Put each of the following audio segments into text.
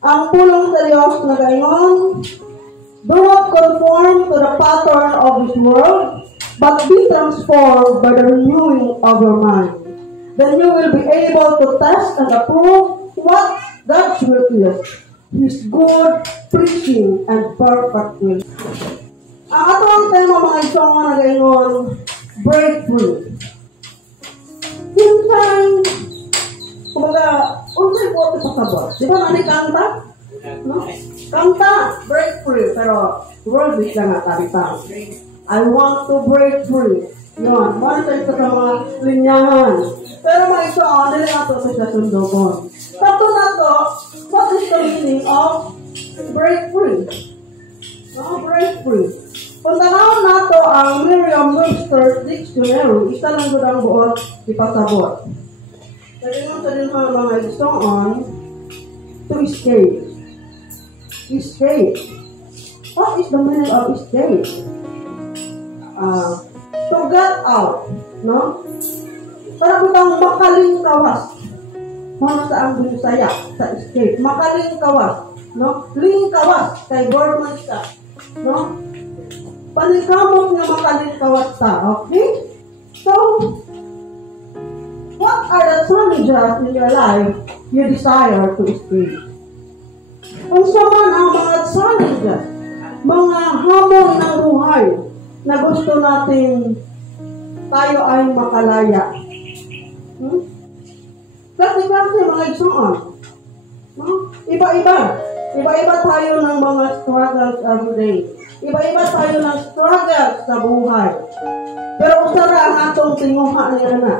Ang pulong sa Diyos na gayon, do not conform to the pattern of this world, but be transformed by the renewing of your mind. Then you will be able to test and approve what God's will is, His good, preaching, and perfect will. Ang atong tema mga isong na gayon, breakthrough. Minsan, kumbaga, unsay po ito pasabot. Di ba nani kanta? No? Kanta, breakthrough. Pero, word is lang natabitang. I want to break free. Yun, one sa ito sa mga linyahan. Pero mga iso, nila nga ito sa sundogon. Tato na to, what is the meaning of break free? No, break free. Kung tanawin na to ang Merriam-Webster Dictionary, isa lang doon ang buot ipasabot. Sabi mo sa din mga isong on, to escape. Escape. What is the meaning of escape? To get out, no? Para butang makalingkawas. Mga sa ang Bisaya, sa escape. Makalingkawas, no? Lingkawas, kay Gorman siya, no? Paningkamot nga makalingkawas ta, okay? So, what are the challenges in your life you desire to escape? Kung saan ang mga challenges, mga hamon ng buhay na gusto natin tayo ay makalaya. Kasi mga isaan. Iba-iba. Iba-iba tayo ng mga struggles every day. Iba-iba tayo ng struggles sa buhay. Pero usara ang atong tinguha niya na.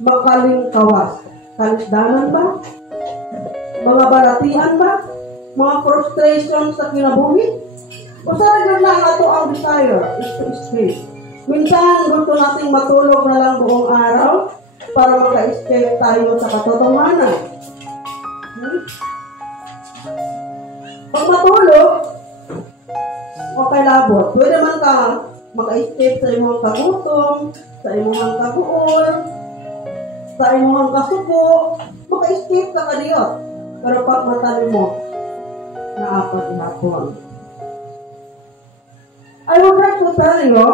Makalingkawas. Kalisdanan ba? Mga balatian ba? Mga frustration sa kinabuhi? Usara yun lang ato ang desire is to escape. Minsan gusto nating matulog na lang buong araw para maka-escape tayo sa katotohanan. Pag matulog, okay labot. Pwede man ka maka-escape sa imong kagutom, sa imong kaguol, sa imong kasuko, maka-escape ka kadiyot. Pero pag matali mo, naapat hapon. I would like to tell you,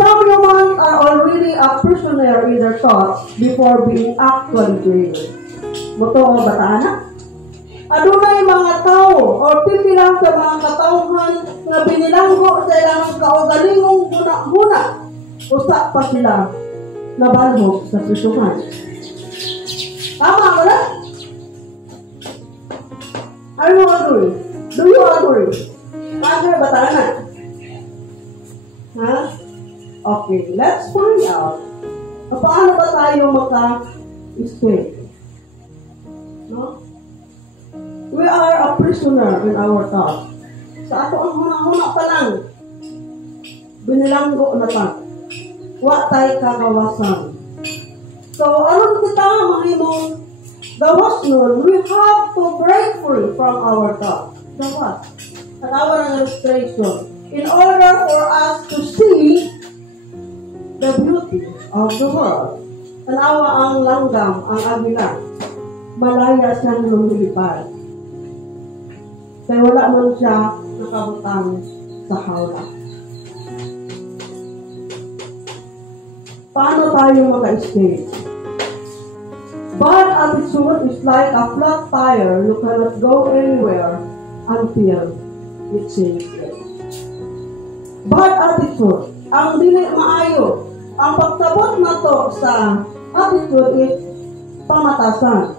some humans are already a prisoner in their thoughts before being actually jailed. Muto o batana? Adunay mga tao o pipila sa mga katauhan na binilanggo sa ilang kaugalingong huna-huna. Usa pa sila nabalhog sa prisuhan. Tama ba na? Are you agree? Do you agree? Kaya batana? Ha? Okay, let's find out. Paano ba tayo maka-escape? No? We are a prisoner in our thoughts. Sa ato ang huna-huna pa lang, binilanggo na pa. Wa tayo kagawasan. So, aron kita mahimong gawas nun, we have to break free from our thoughts. Gawas. At our illustration. In order for us to see the beauty of the world. Tanawa ang langgam, ang agila. Malaya siyang lumilipad. Kaya wala man siya nakabutang sa hawla. Paano tayo maka-escape? Bad attitude is like a flat tire. You cannot go anywhere until it changes. Bad attitude. Ang dili maayo. Ang pagtabot na to sa attitude is pamatasan.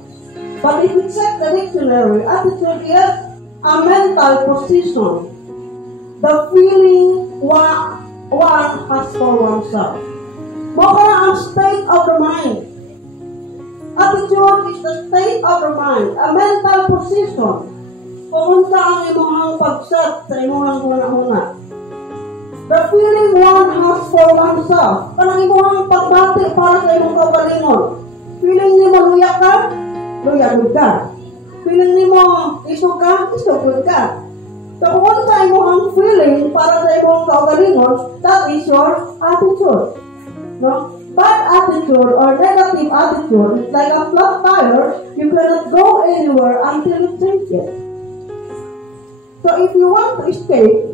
But if we check the dictionary, attitude is a mental position. The feeling one has for oneself. Mawala ang state of the mind. Attitude is the state of the mind. A mental position. Kung unsa ang imong pagset sa imong huna-huna. The feeling one has for oneself. Kanang imong pagbati para sa imong kaugalingon. Feeling nimo luya ka? Luyagod ka. Feeling nimo isog ka? Isogod ka. So kung sa imong feeling para sa imong kaugalingon, that is your attitude. No? Bad attitude or negative attitude is like a flat tire. You cannot go anywhere until you change it. So if you want to escape,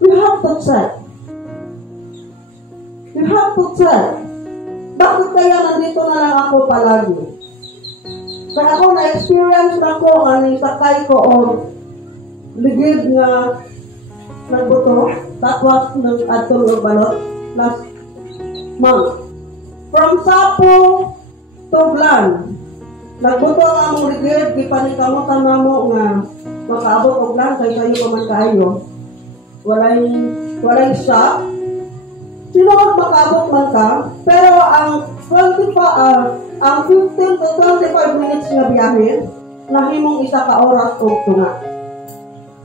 you have to check. You have to check. Bakit kaya nandito na lang ako palagi? Kaya ako na-experience na ko ang sakay ko o ligid nga nagbuto. That was nag-atong balot last month. From Sapo to Glan. Nagbuto nga mong ligid, gipanikamutan na mo nga makaabot o Glan, kaya kayo paman kayo. Walay shop. Sino makaabot man ka, pero ang 15 to 25 minutes nga biyahe, nahimong isa ka oras o tunga.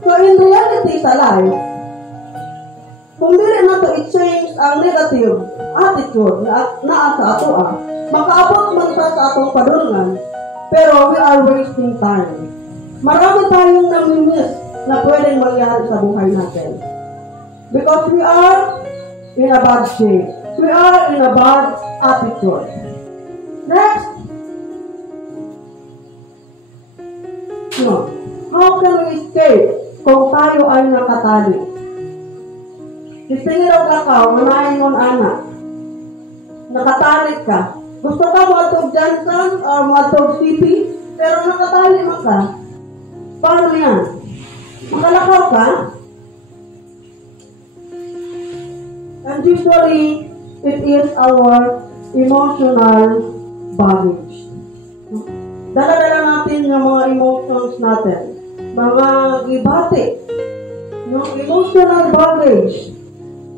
So in reality sa life, kung dili na to i-change ang negative attitude na sa ato makaabot man sa atong padulngan, pero we are wasting time. Marami tayong namimiss na pwedeng mangyari sa buhay natin. Because we are in a bad shape. We are in a bad attitude. Next. No. How can we escape kung tayo ay nakatali? Istingin ang kakao, manahin mo anak. Nakatali ka. Gusto ka matog Johnson or matog City, pero nakatali mo ka. Paano yan? Makalakaw ka? And usually, it is our emotional baggage. Dala-dala natin yung mga emotions natin. Mga gibati. Emotional baggage.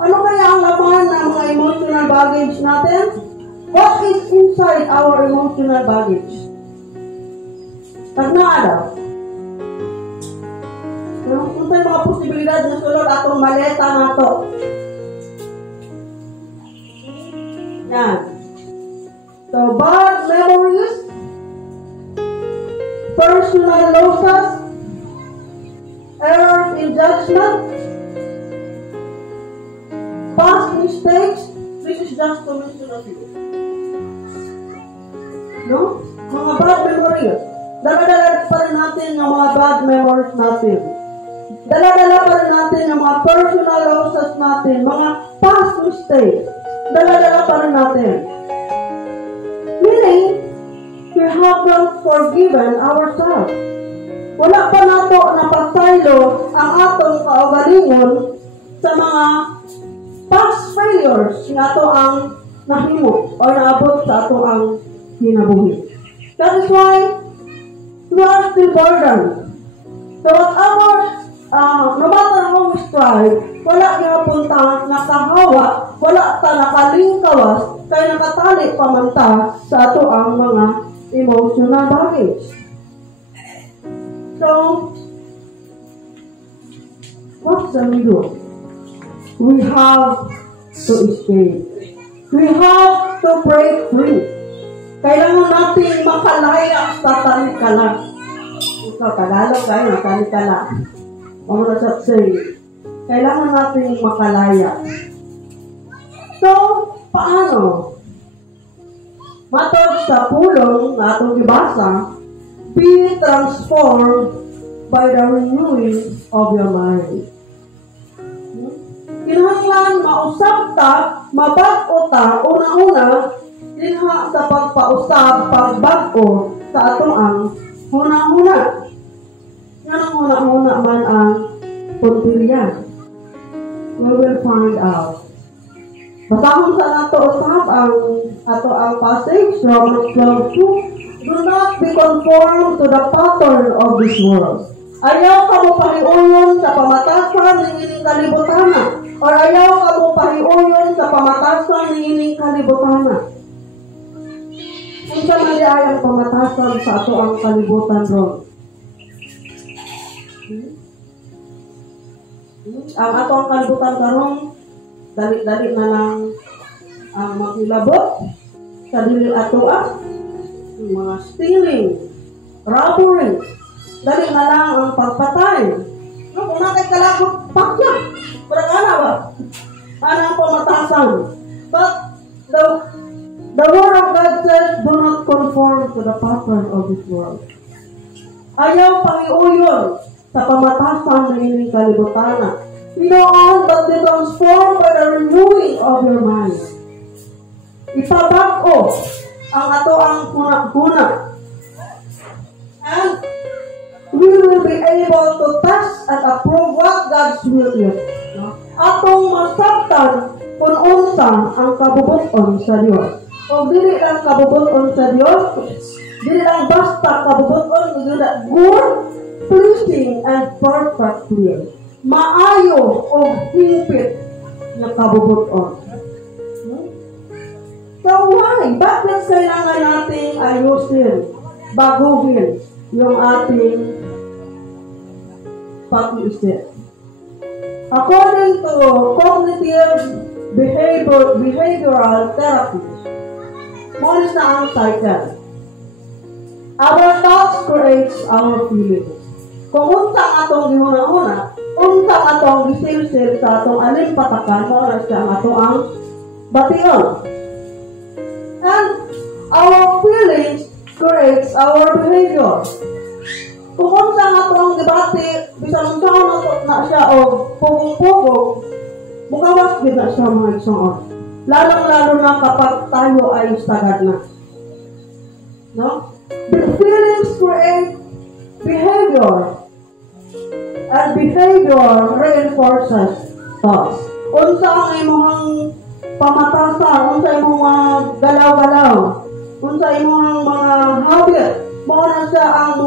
Ano kaya ang laman ng mga emotional baggage natin? What is inside our emotional baggage? Tagnaadaw. Kung tayo mga posibilidad na sulod atong maleta na to. Yan. So, bad memories, personal losses, errors in judgment, past mistakes. This is just to mention a few. No? Mga bad memories. Dala-dala pa rin natin yung mga bad memories natin. Dala-dala pa rin natin yung mga personal losses natin, mga past mistakes. Dala-dala pa rin natin. Meaning, we haven't forgiven ourselves. Wala pa nato napasaylo ang atong kaugalingon sa mga past failures na ato ang nahimo o naabot sa ato ang hinabuhi. That is why we are still burdened. So whatever, no matter how we strive, wala yung punta nakahawa, wala ta nakalingkawas, kaya nakatali pamanta sa ato ang mga emotional baggage. So, what shall we do? We have to escape. We have to break free. Kailangan natin makalaya sa talikala. Ikaw, Tagalog kayo, talikala. Mga say, kailangan natin makalaya. So, paano? Matod sa pulong na atong ibasa, be transformed by the renewing of your mind. Kinahanglan mausap ta, mabag-o ta, una-una, dinha sa pagpausap, pagbag-o sa atong ang huna-huna. Yan ang huna-huna man ang puntirya. We will find out. Basahon sa nato usap ang ato ang passage, Romans 12:2. Do not be conformed to the pattern of this world. Ayaw ka mo pahiuyon sa pamatasan ng ining kalibutana. Or ayaw ka mo pahiuyon sa pamatasan ng ining kalibutana. Kung sa mali ay ang pamatasan sa ato ang kalibutan ron. Ang ato ang kalibutan karon, dali-dali na lang ang makilabot sa dili ato mga stealing, robbery, dali na lang ang pagpatay. No, kung natin kalabot, pakya. Parang ana ba? Ana ang pamatasan. But The word of God says, do not conform to the pattern of this world. Ayaw pangiuyon sa pamatasan ng inyong kalibutan. Inoon, but be transformed by the renewing of your mind. Ipabag-o ang ato ang huna-huna. And we will be able to test and approve what God's will is. Atong masabtan kung unsa ang kabubuton sa Dios. O dili lang kabubuton sa Dios, dili lang basta kabubuton, dili lang good, pleasing, and perfect will. Maayo o hingpit na kabubuton. So why? Bakit kailangan nating ayusin, baguhin yung ating pag-iisip? According to cognitive behavioral therapy, muna sa ang cycle. Our thoughts creates our feelings. Kung unsang atong gihuna-huna, unsang atong gisilsil sa atong alimpatakan, muna siya ang atong ang bation. And our feelings creates our behavior. Kung unsang atong debate, bisang unsaon na siya o pugong-pugong, mukawas din na siya mga igsoon. Lalong-lalo na kapag tayo ay sagad na. No? The feelings create behavior. And behavior reinforces thoughts. Unsa ang imong pamatasan, unsa imong mga galaw-galaw, unsa imong mga habit, mao na siya ang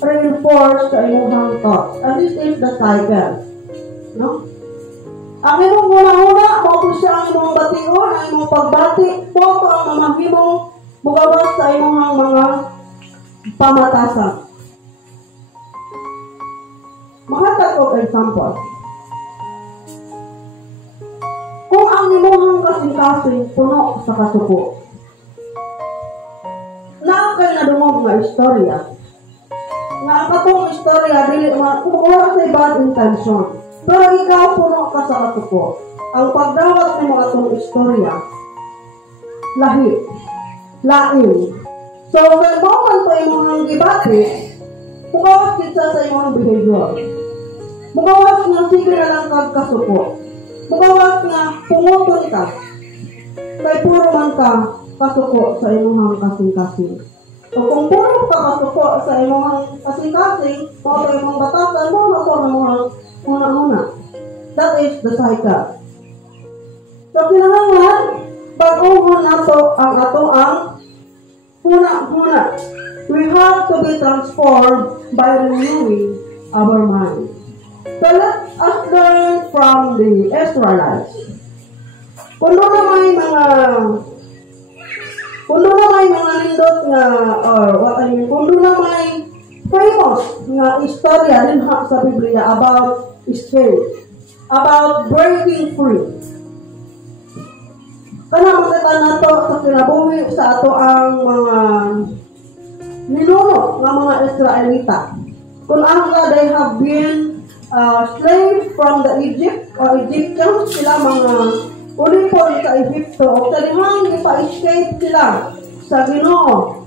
reinforce sa imong thoughts. And this is the cycle. No? Ang imong una-una, mao siya ang imong bation, ang imong pagbati, po ang mamahimong mugawas sa imong mga pamatasan. Mahatag og example. Kung ang imong kasing-kasing puno sa kasuko, na kay nadungog nga istorya, nga katong istorya dili wala sa bad intention, pero ikaw puno ka sa kasuko. Ang pagdawat nimo atong istorya lahi, lain. So when moment pa imong gibati, mugawas kita sa imong behavior. Mugawas nga sige na lang kag kasuko. Mugawas nga punguton ka. Kay puro man ka kasuko sa imong kasing-kasing. O kung puro ka kasuko sa imong kasing-kasing, o sa imong batasan, mo na ko na muna. That is the cycle. So kinahanglan, baguhon nato ang ato ang huna-huna. We have to be transformed by renewing our mind. So let us learn from the Israelites. Kung na may mga nindot nga, kung na may famous nga istorya din sa Biblia about escape, about breaking free. Kana makita nato sa kinabuhi sa ato ang mga ninuno ng mga Israelita. Kung anga they have been slave from the Egypt or Egyptians, sila mga ulipon sa Egypto o talihang ipa-escape sila sa Ginoo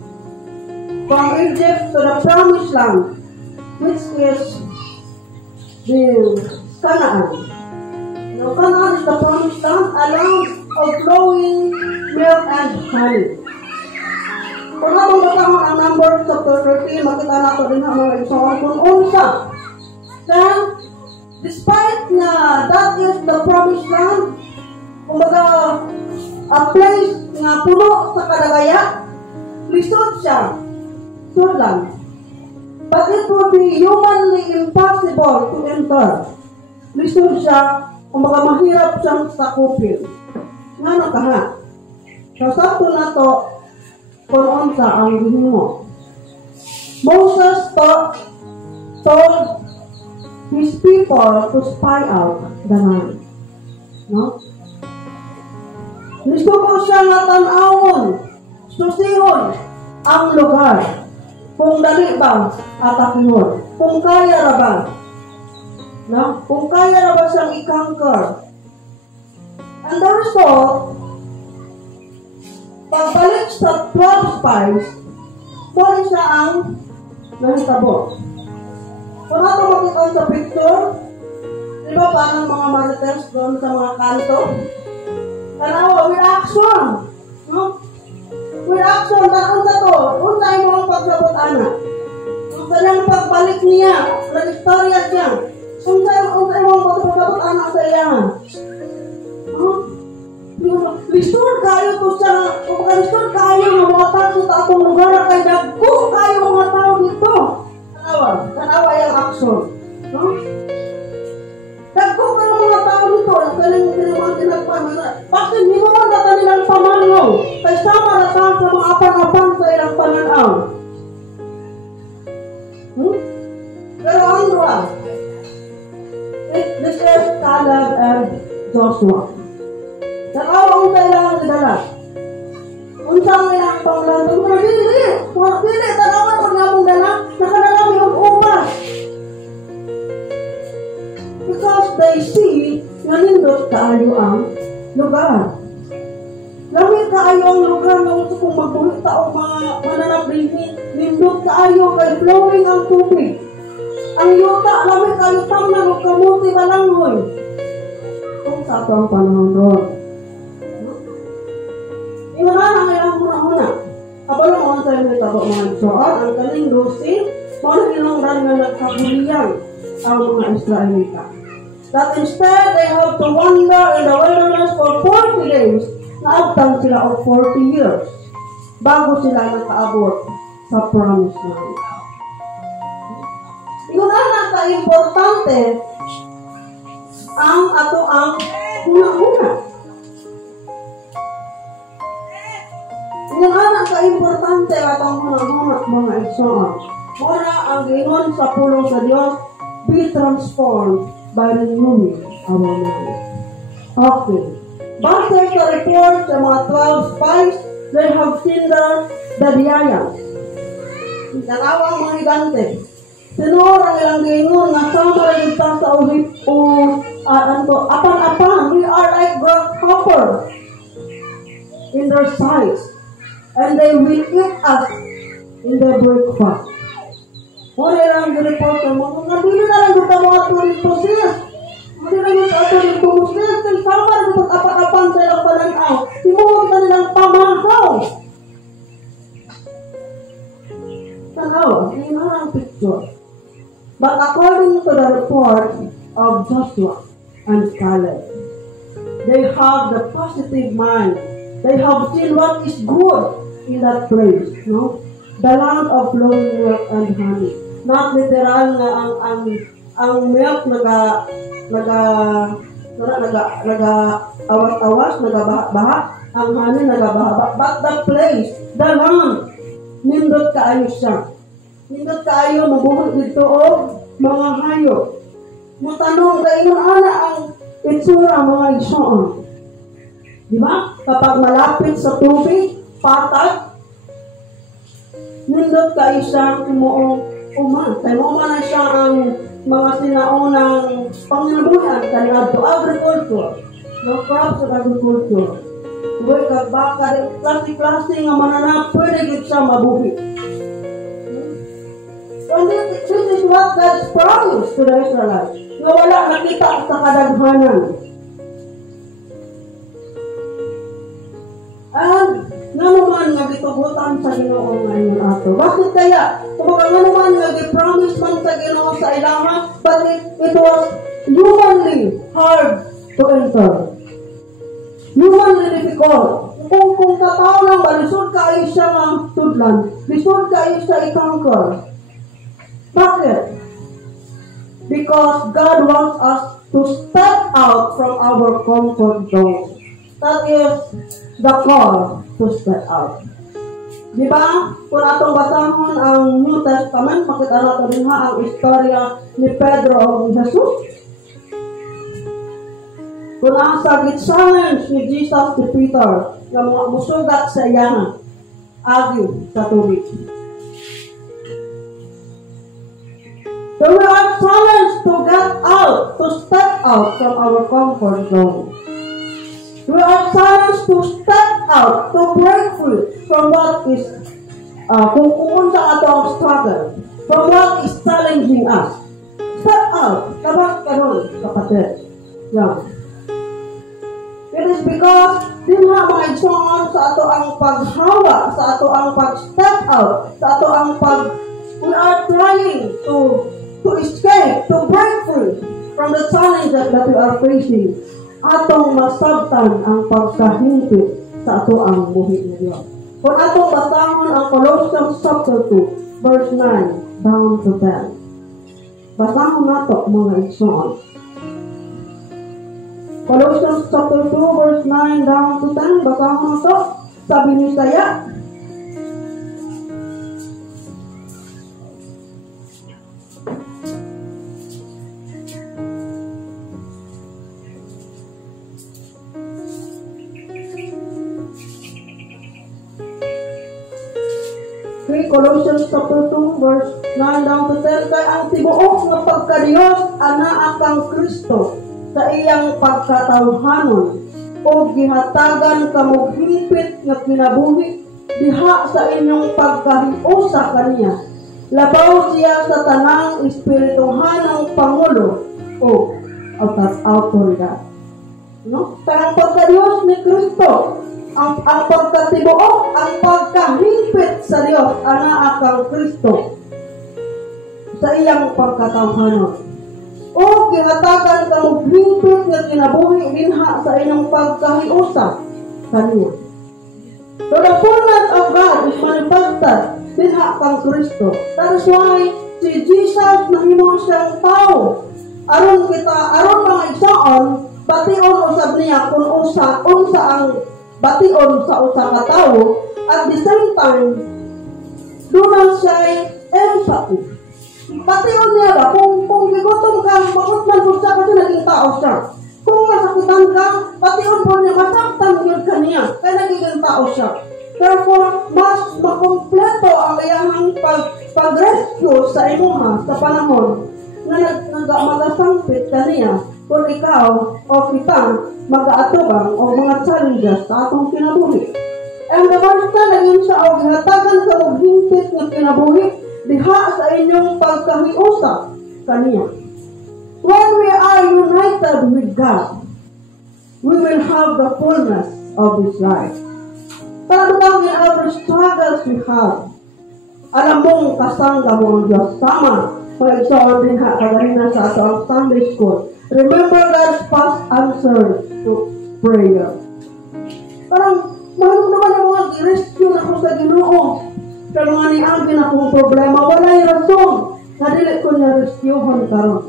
from Egypt to the promised land, which is the Canaan. Now, Canaan is the promised land, a land of flowing milk and honey. Kung atong batahon ang Numbers chapter 13, makita nato din ang mga igsoon kung unsa. Then, despite na that is the promised land, kumbaga, a place nga puno sa kadagaya, lisod siya, lang. But it would be humanly impossible to enter. Lisod siya, kumbaga mahirap siyang sakupin. Ngano ka ha? So, sakto na to, kung unsa ang gihimo. Moses told his people to spy out the land. No? Gusto ko siya nga tan-awon, susihon ang lugar. Kung dali ba atakihon, kung kaya ra ba. No? Kung kaya ra ba siyang i-conquer. And the result, pagbalik sa 12 spies, muli siya ang nahitabo. Kung nato makita sa picture, di ba parang mga marites doon sa mga kanto? Tanawa, with action. No? With action, taon na to. Unsay mo ang pagsabot, anak. Ang kanyang pagbalik niya, nag-istorya siya. Unsay mo ang pagsabot, anak sa iya. Listor kayo to siya. Kung listor kayo ng mga tao sa atong lugar kay dagko kayo mga tao dito. Tanawa yung action. No? Dagko kayo mga tao dito. Ang kanyang pinagpamana. Bakit hindi mo man data nilang pamanaw? Kay sama na sa mga apang-apang sa ilang pananaw. Pero ang dua, this is Caleb and Joshua. Nakawa ang kailangan idala. Unsang ilang panglandong. Dili, tanawan ko nga mong dala. Nakanalami ang umas. Because they see na nindot kaayo ang lugar. Lamig kaayo ang lugar na gusto kong magbuhit o mga mananabrinhin. Nindot kaayo kay flowing ang tubig. Ang yuta, lamig kaayo tamnan o kamuti balanghoy. Kung sa ito ang panahon doon. Inganan ang ilang muna-muna. Kapag naman tayo may tabo mga Israel, ang kaling Lucy, mga ilang na nagkaguliyan ang mga Israelita. That instead, they have to wander in the wilderness for 40 days, naabtang sila o 40 years, bago sila nakaabot sa promised land. Inganan ka-importante ang ato ang una-una. Yung anak ka-importante atong hunang-hunang mga igsoon. Muna ang gingon sa pulong sa Diyos, be transformed by renewing our mind. Okay. Base sa report sa mga 12 spies, they have seen the Diayas. Nanawang mga higante. Sinor ang ilang gingon na sama rin sa uhip o apan-apan. We are like grasshopper in their size. And they will eat us in their breakfast. Muna lang reporter mo, kung nabili na lang ito mga turing posis. Hindi na yung turing posis. Kung sama na ito apan-apan sa ilang pananaw, timuhog na nilang pamahaw. Tanaw, hindi na ang picture. But according to the report of Joshua and Caleb, they have the positive mind. They have seen what is good in that place, no? The land of flowing milk and honey. Not literal na ang milk awas-awas, nagabaha, ang honey nagabaha. But the place, the land, nindot kaayo siya. Nindot kaayo, mabuhay dito o mga hayop. Mutanong kayo ana ang itsura mga igsoon. Diba? Kapag malapit sa tubig, patag, nindot kayo siya umuong uman. Kaya uman na siya ang mga sinaunang panginabuhan kanina to agriculture. No crops of agriculture. Buhay kagbaka, klase-klase nga mananap, pwede git siya mabuhi. So this is what God's promised to the Israelites. Na wala nakita sa kadaghanan. And nanuman nga gitugutan sa Ginoo ngayon ato. Bakit kaya? Kung nanuman nga gi-promise man sa Ginoo sa ilaha, but it was humanly hard to enter. Humanly difficult. Kung katao lang ba, lisod kayo siya nga tudlan, lisod kayo siya i-conquer. Bakit? Because God wants us to step out from our comfort zone. That is the call to step out. Diba? Kung atong basahon ang New Testament, makita natin din ang istorya ni Pedro o ni Jesus. Kung ang sagit-challenge ni Jesus ni Peter na mga musugat sa iyahan, agyo sa tubig. So we are challenged to get out, to step out from our comfort zone. We are challenged to step out, to break free free from what is kung sa ato ang struggle, from what is challenging us. Step out. Kabak karon, kapatid. Yeah. It is because din ha mga igsoon sa ato ang paghawa, sa ato ang pag-step out, sa ato ang we are trying to escape, to break free from the challenges that we are facing. Atong masabtan ang pagkahimpit sa ato ang buhi ng Diyos. Kung atong basahon ang Colossians chapter 2, verse 9 down to 10. Basahon nato mga igsoon. Colossians chapter 2, verse 9 down to 10. Basahon nato. Sabi ni Isaiah, Colossians chapter 2, verse 9 down to 10, kay ang tibuok nga pagka-Diyos ana akang Kristo sa iyang pagkatawhanon o gihatagan kamog hingpit nga kinabuhi diha sa inyong pagkahiusa kaniya. Labaw siya sa tanang espirituhanong pangulo o autoridad. No? Kaya ang pagka-Diyos ni Kristo, ang pagkatibuok, ang pagkahingpit sa Diyos, ana akang Kristo sa iyang pagkatawhanon. O gihatagan kamog hingpit nga kinabuhi dinha sa inyong pagkahiusa kaniya. So the fullness of God is manifested dinha kang Kristo. That is why si Jesus nahimo siyang tao. Aron mga igsoon, bation usab niya kung unsa ang bation sa usa ka tawo, at the same time doon siya empathy. Bation niya ba kung gigutom ka, makutman po siya kasi naging tao siya. Kung masakitan ka, bation po niya, masaktan yun ka niya kaya naging tao siya. Therefore, mas makompleto ang iyang pag-rescue sa imuha sa panahon na magasampit ka niya kung ikaw o kita mag-aatubang o mga challenges sa atong kinabuhi. And the verse na naging siya o gihatagan sa maghingpit ng kinabuhi diha sa inyong pagkahiusa kaniya. When we are united with God, we will have the fullness of His life. Para in every struggles we have, alam mong kasangga mo ang Diyos. Tama, mag-igsoon din ha, kaganina sa ato ang Sunday School. Remember God's past answer to prayer. Parang, mahal naman ang mga rescue na ko sa Ginoo. Sa mga niagin akong problema, wala'y rason na dili ko na rescuehan karon.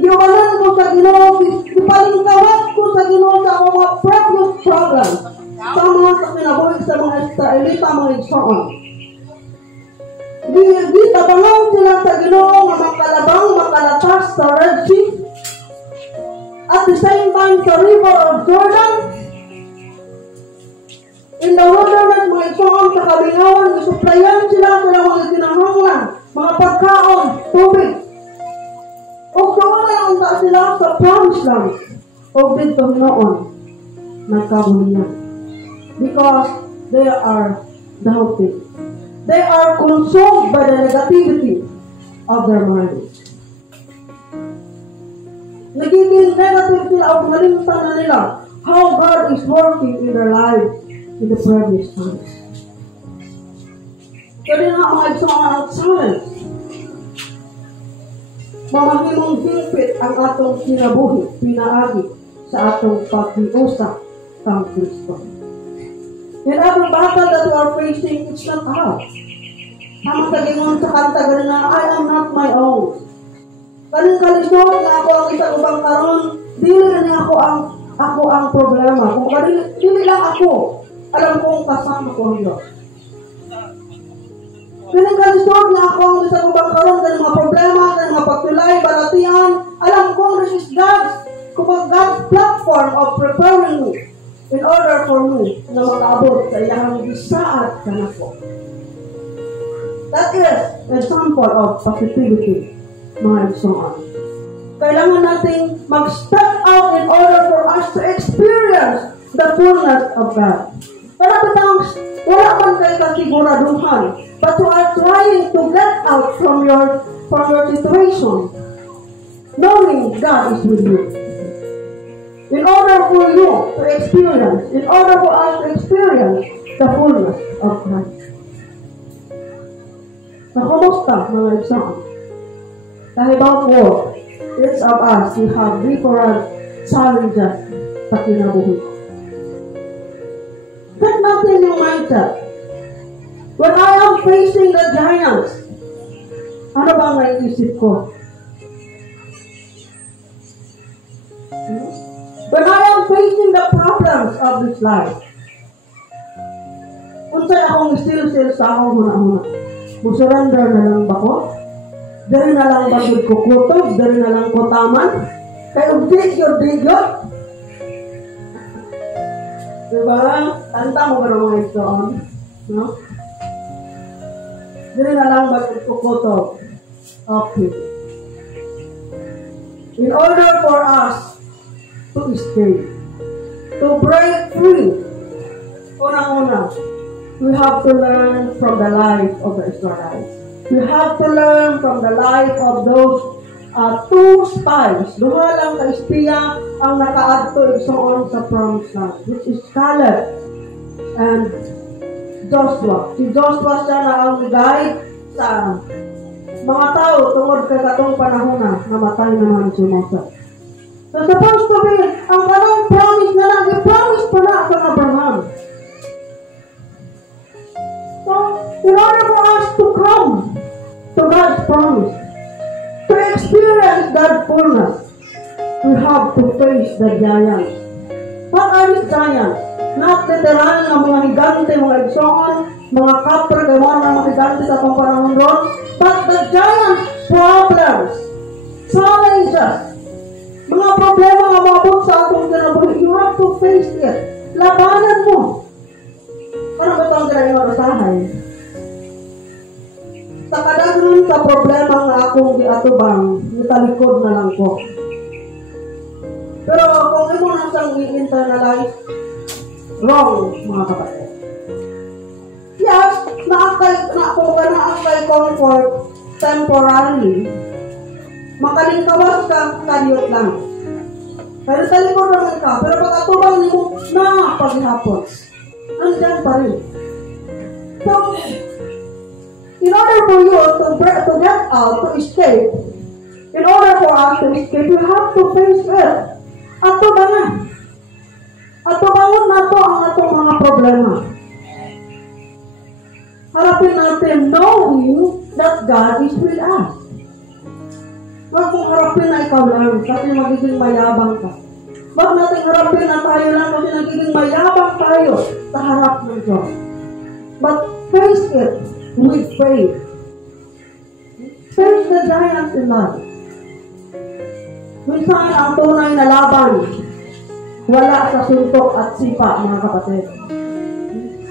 Iwanan ko sa Ginoo, ipalingkawat ko sa Ginoo sa mga previous problems. Sa mga kinabuhi sa mga Israelita, mga igsoon. Di tabangan sila sa Ginoo nga makalabang, makalatas sa Red Sea. At the same time, sa River of Jordan, in the wilderness, mga igsoon sa kabingawan, isuplayan sila mga kinahanglan, mga pagkaon, tubig. O doon na ang sila sa promised land. O dito noon, nagkabulian. Because they are doubting. They are consumed by the negativity of their minds. Nagiging negative sila o malimtan na nila how God is working in their lives in the previous times. Kaya nga mga isang challenge. Mamahimong hingpit ang atong kinabuhi, pinaagi sa atong pag-iusa ng Kristo. In every battle that we are facing, it's not us. Sama sa gingon sa kanta na, I am not my own. Kaling kalisod na ako ang isang ubang karon, dili na ako ang problema. Kung dili lang ako, alam kong kasama ko ang Diyos. Kaling kalisod na ako ang isang ubang karon, kaling mga problema, kaling mga pagtulay, balatian, alam kong this is God's platform of preparing me in order for me na makaabot sa iyang gisaad kanako. That is an example of positivity, mga igsoon. Kailangan nating mag-step out in order for us to experience the fullness of God. Para batang wala man kayo kasiguraduhan, but you are trying to get out from your situation, knowing God is with you. In order for you to experience, in order for us to experience the fullness of Christ. Na kumusta, mga igsoon? Dahil bawat each of us, we have different challenges sa kinabuhi. Get natin yung mindset. When I am facing the giants, ano ba ang naiisip ko? When I am facing the problems of this life, kung saan akong still sa akong huna-huna, musurrender na lang ba ko? Dari na lang bagod ko kutob, dari na lang ko taman, kaya digyo. Diba? Tanta mo ba ng mga itoon? No? Dari na lang bagod ko kutob. Okay. In order for us to escape, to break free, unang-una, we have to learn from the life of the Israelites. We have to learn from the life of those two spies. Duha lang ka-espiya ang nakaadto igsoon sa promised land, which is Caleb and Joshua. Si Joshua siya na ang guide sa mga tao tungod kay katong panahon na namatay naman si Moses. So supposed to be, ang kanang promise na lang, i-promise pa na kang Abraham. So, in order for us to come to God's promise, to experience God's fullness, we have to face the giants. What are these giants? Not literal na mga higante, mga igsoon, mga kapre, kaya mga higante sa itong panahon doon, but the giant problems, challenges, mga problema nga mabot sa atong kinabuhi, you have to face it. Labanan mo. Ano ba itong kinaimarusahay? Sa kadaghan sa problema nga akong giatubang, nitalikod na lang ko. Pero kung imo nang siyang i-internalize, wrong, mga kapatid. Yes, naakay comfort temporarily. Makalingkawas ka, kaliyot lang. Pero talikod naman ka, pero pag atubang mo na paghihapon, andyan pa rin. So, in order for you to get out, to escape, in order for us to escape, you have to face it. Atubangan. Atubangan na to ang atong mga problema. Harapin natin knowing that God is with us. Huwag mong harapin na ikaw lang kasi magiging mayabang ka. Huwag natin harapin na tayo lang kasi nagiging mayabang tayo sa harap ng Diyos. But face it with faith. Face the giants in life. Minsan ang tunay na laban wala sa suntok at sipa, mga kapatid.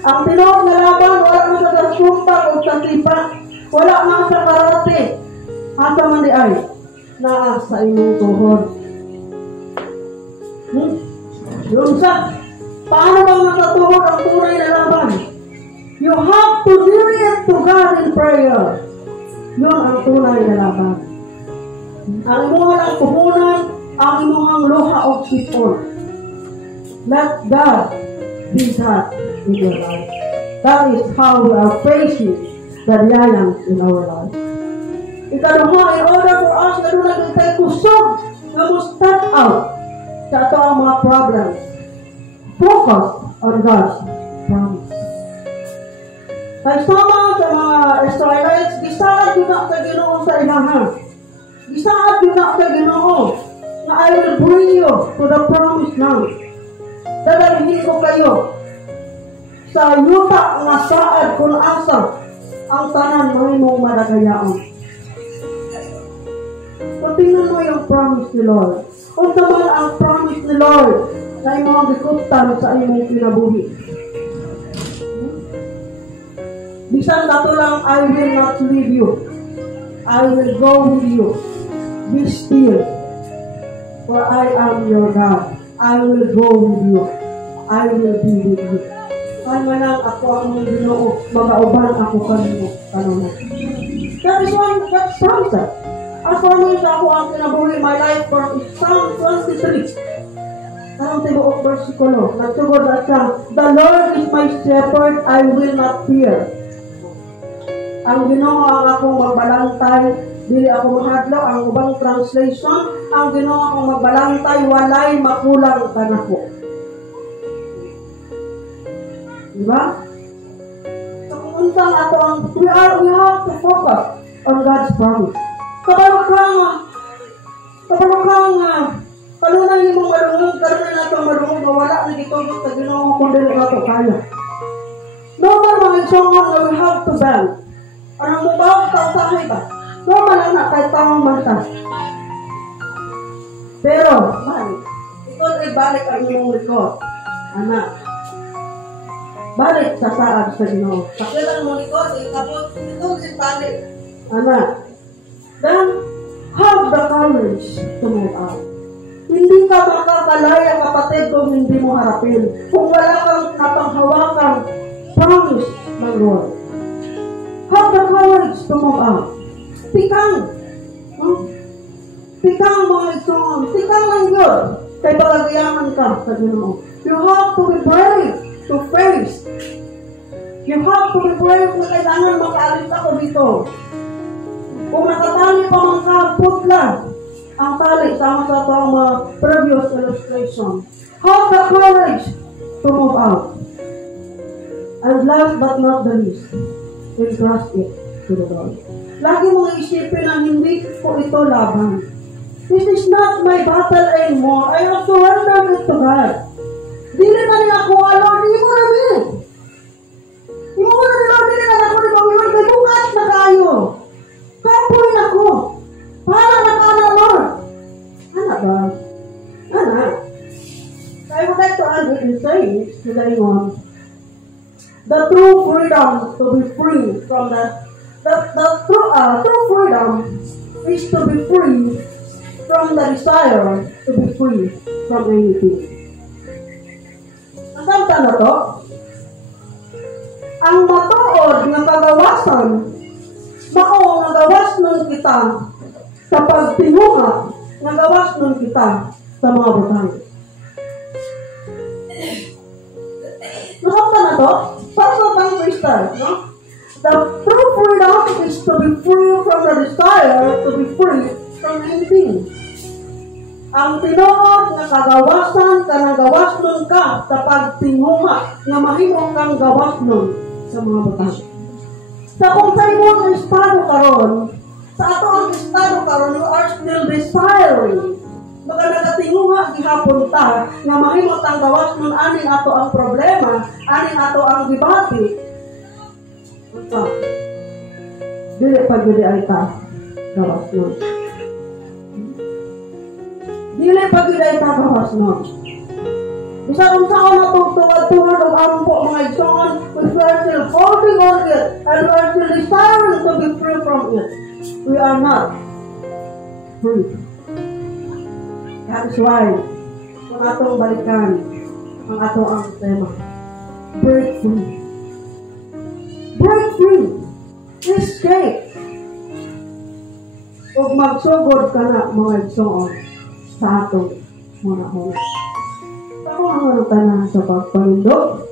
Ang tinuod na laban wala man sa suntok o sa sipa, wala man sa karate. Asa man di ay naa sa inyong tuhod. Yung sa paano bang nakatuhod ang tunay na laban? You have to lead it to God in prayer. Yun ang tunay na laban. Ang imuha ng puhunan, ang imuhang luha o sipon. Let God be God in your life. That is how we are facing the giants in our life. Ikaduha, in order for us na doon naging kusog na mo step out sa ito ang mga problems. Focus on God's promise. Nagsama sa mga Israelites, gisaad yun na sa Ginoo sa ilahan. Gisaad yun na sa Ginoo na I will bring you to the promised land. Dadalhin ko kayo sa yuta nga saad kung asa ang tanan ng imong madagayaon. So, tingnan mo yung promise ni Lord. Kung naman ang promise ni Lord na imong gikutan sa imong kinabuhi. Bisan dato lang, I will not leave you. I will go with you. Be still. For I am your God. I will go with you. I will be with you. Kaya lang ako ang Ginoo, magauban ako kanimo. That's promise. As promise ako ang kinabuhi my life for Psalm 23. Anong tibuok versikulo? Nagsugod na siya, the Lord is my shepherd, I will not fear. Ang Ginoo ang akong magbalantay, dili ako mahadlaw. Ang ubang translation, ang Ginoo akong magbalantay, walay makulang kanako. Diba? So kung unsang ato ang we have to focus on God's promise. Kapag kanunang imong marungog, karoon na itong marungog, mawala na gitugod sa Ginoo kung dili na ito kaya. Normal mga isongon na we have to bend. Anong mubawag ka usahay ba? Normal lang na kahit tamang mantas. Pero, ito ay balik ang iyong likod. Anak. Balik sa saad sa Ginoo. Pakilang mo likod, ikabot, ito ay balik. Anak. Then, have the courage to move out. Hindi ka makakalaya, kapatid, kung hindi mo harapin. Kung wala kang napanghawakang promise ng Lord. Have the courage to move out. Tikang. Tikang mga isong. Tikang lang yun. Kaya palagayaman ka sa Ginoo. You have to be brave to face. You have to be brave na kailangan makaalis ako dito. Kung nakatali pa man ka, putla ang tali sama sa itong previous illustration. Have the courage to move out. And last but not the least, entrust it to the Lord. Lagi mong isipin na hindi ko ito laban. This is not my battle anymore. I have surrendered it to God. Dili na niya ako, Lord, hindi mo na rin. Hindi mo na rin, Lord, dili na ako rin mawiwan. Kaya bukas na kayo. Kapoy na ko. Para na ka na, Lord. Ano ba? Ano? So I would like to add what you say today on. The true freedom to be free from the true freedom is to be free from the desire to be free from anything. Ang na to? Ang matuod na kagawasan, mao nga gawas nun kita sa pagtinunga, nga gawas nun kita sa mga butang. Nakapta na to? Para sa tang Christian, no? The true freedom is to be free from the desire to be free from anything. Ang tinuod nga kagawasan kanang gawas nun ka sa pagtinghunga nga mahimong kang gawas nun sa mga butang. Sa kung sa imong estado karon, sa ato ang estado karon, you are still desiring. Baka nagatinguha gihapon ta nga mahimong tang gawas nun aning ato ang problema, aning ato ang gibati. Dili pa gyud ay ta gawas nun. Dili pa gyud ay ta gawas nun. Bisag unsa na tugtuad-tuad og ampo mga igsoon, we are still holding on it and we are still desiring to be free from it. We are not free. That's why, kung atong balikan ang ato ang tema, break free. Break free. Escape. Huwag magsugod ka na mga igsoon sa atong muna-muna. Ako ang tanan sa pagpalindog.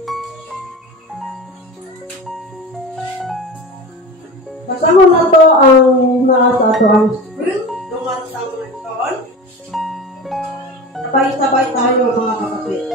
Kasama na to ang nasa ato ang screen. Dungan sa mga igsoon. Sabay-sabay tayo mga kapatid.